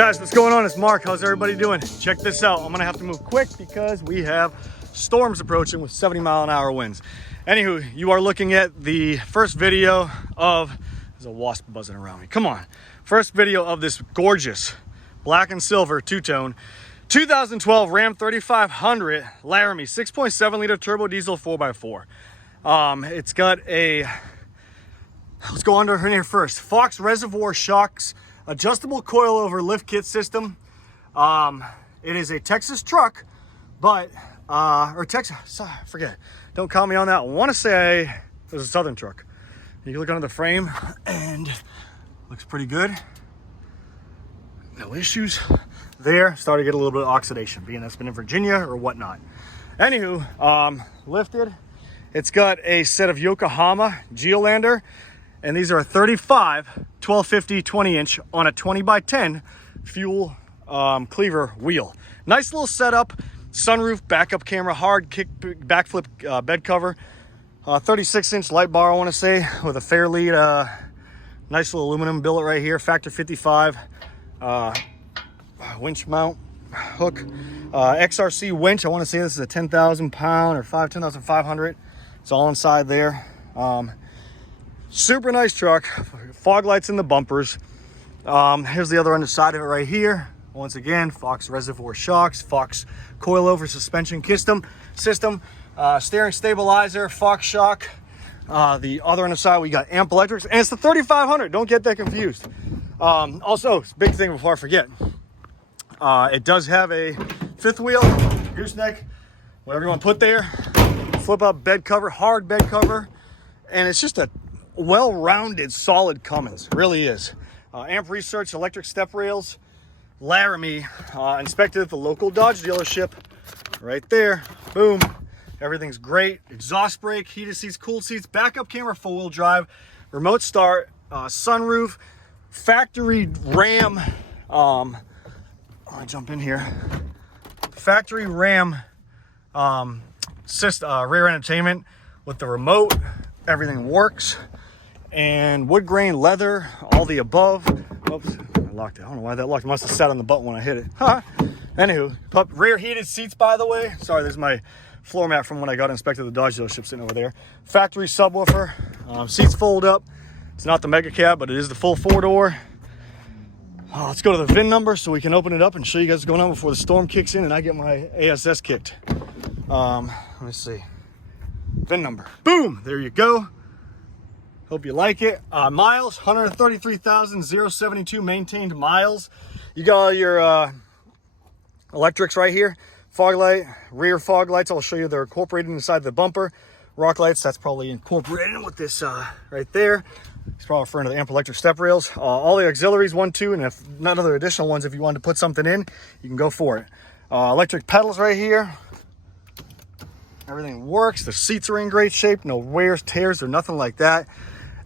Guys, what's going on? It's Mark. How's everybody doing? Check this out. I'm gonna have to move quick because we have storms approaching with 70-mile-an-hour winds. Anywho, you are looking at the first video of, there's a wasp buzzing around me. Come on. First video of this gorgeous black and silver two-tone 2012 Ram 3500 Laramie 6.7 liter turbo diesel 4x4. It's got a, let's go under here first. Fox reservoir shocks, adjustable coilover lift kit system. It is a Texas truck, but or Texas, I forget. Don't call me on that. I want to say it was a Southern truck. You can look under the frame and looks pretty good. No issues there. Started to get a little bit of oxidation, being that's been in Virginia or whatnot. Anywho, lifted. It's got a set of Yokohama Geolander, and these are a 35 1250 20-inch on a 20x10 FUEL Cleaver wheel. Nice little setup. Sunroof, backup camera, hard kick Bakflip bed cover, 36-inch light bar, I want to say, with a fairly nice little aluminum billet right here, factor 55, winch mount hook, XRC winch. I want to say this is a 10,000 pound or 10,500. It's all inside there. Super nice truck. Fog lights in the bumpers. Here's the other underside of it right here. Once again, Fox reservoir shocks, Fox coilover suspension system, steering stabilizer, Fox shock. The other underside, we got amp electrics, and it's the 3500. Don't get that confused. Also, big thing before I forget, it does have a fifth wheel, gooseneck, whatever you want to put there, flip up bed cover, hard bed cover, and it's just a well-rounded, solid Cummins. It really is. Amp research, electric step rails, Laramie, inspected at the local Dodge dealership. Right there, boom. Everything's great. Exhaust brake, heated seats, cooled seats, backup camera, four-wheel drive, remote start, sunroof, factory Ram. I'll jump in here. Factory Ram rear entertainment with the remote. Everything works. And wood grain, leather, all the above. Oops, I locked it. I don't know why that locked. It must have sat on the button when I hit it. Huh. Anywho, rear heated seats, by the way. Sorry, there's my floor mat from when I got inspected the Dodge dealership sitting over there. Factory subwoofer. Seats fold up. It's not the mega cab, but it is the full four-door. Let's go to the VIN number so we can open it up and show you guys what's going on before the storm kicks in and I get my ASS kicked. Let me see. VIN number. Boom! There you go. Hope you like it. Miles, 133,072 maintained miles. You got all your electrics right here. Fog light, rear fog lights. I'll show you they're incorporated inside the bumper. Rock lights, that's probably incorporated with this right there. It's probably referring to the amp electric step rails. All the auxiliaries, 1, 2, and if none other additional ones, if you wanted to put something in, you can go for it. Electric pedals right here. Everything works. The seats are in great shape. No wears, tears, or nothing like that.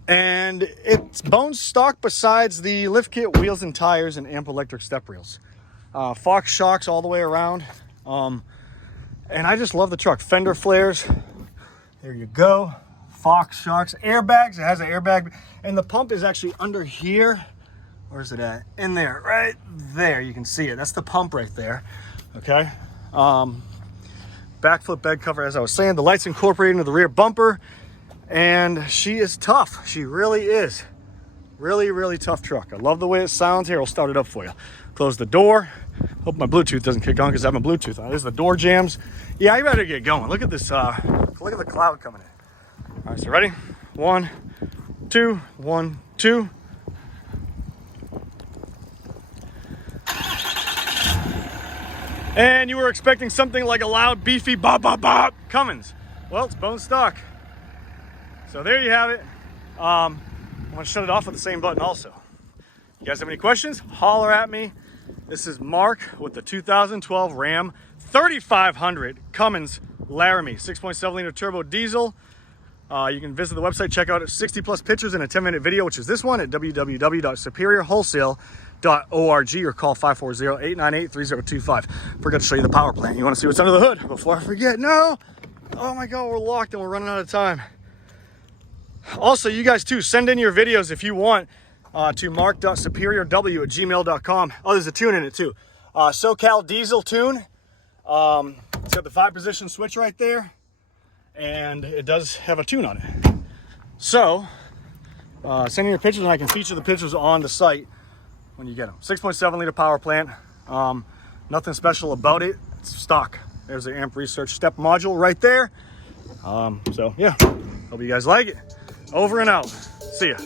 And it's bone stock besides the lift kit, wheels and tires, and amp electric step rails. Fox shocks all the way around. And I just love the truck. Fender flares. There you go. Fox shocks. Airbags. It has an airbag. And the pump is actually under here. Where's it at? In there. Right there. You can see it. That's the pump right there. Okay. Backflip bed cover, as I was saying. The lights incorporated into the rear bumper. And she is tough. She really is. Really, really tough truck. I love the way it sounds. Here, I'll start it up for you. Close the door. Hope my Bluetooth doesn't kick on because I have my Bluetooth on. There's the door jams. Yeah, you better get going. Look at this. Look at the cloud coming in. All right, so ready? 1, 2, 1, 2. And you were expecting something like a loud, beefy, bop, bop, bop Cummins. Well, it's bone stock. So there you have it. I'm gonna shut it off with the same button also. You guys have any questions? Holler at me. This is Mark with the 2012 Ram 3500 Cummins Laramie 6.7 liter turbo diesel. You can visit the website, check out 60 plus pictures and a 10-minute video, which is this one, at www.superiorwholesale.org, or call 540-898-3025. Forgot to show you the power plant. You want to see what's under the hood before I forget? No. Oh my God, we're locked and we're running out of time. Also, you guys too, send in your videos if you want. to mark.superiorw@gmail.com. Oh, there's a tune in it too. SoCal Diesel tune. It's got the 5-position switch right there, and it does have a tune on it. So send in your pictures and I can feature the pictures on the site when you get them. 6.7 liter power plant. Nothing special about it. It's stock. There's the amp research step module right there. So yeah, hope you guys like it. Over and out. See ya.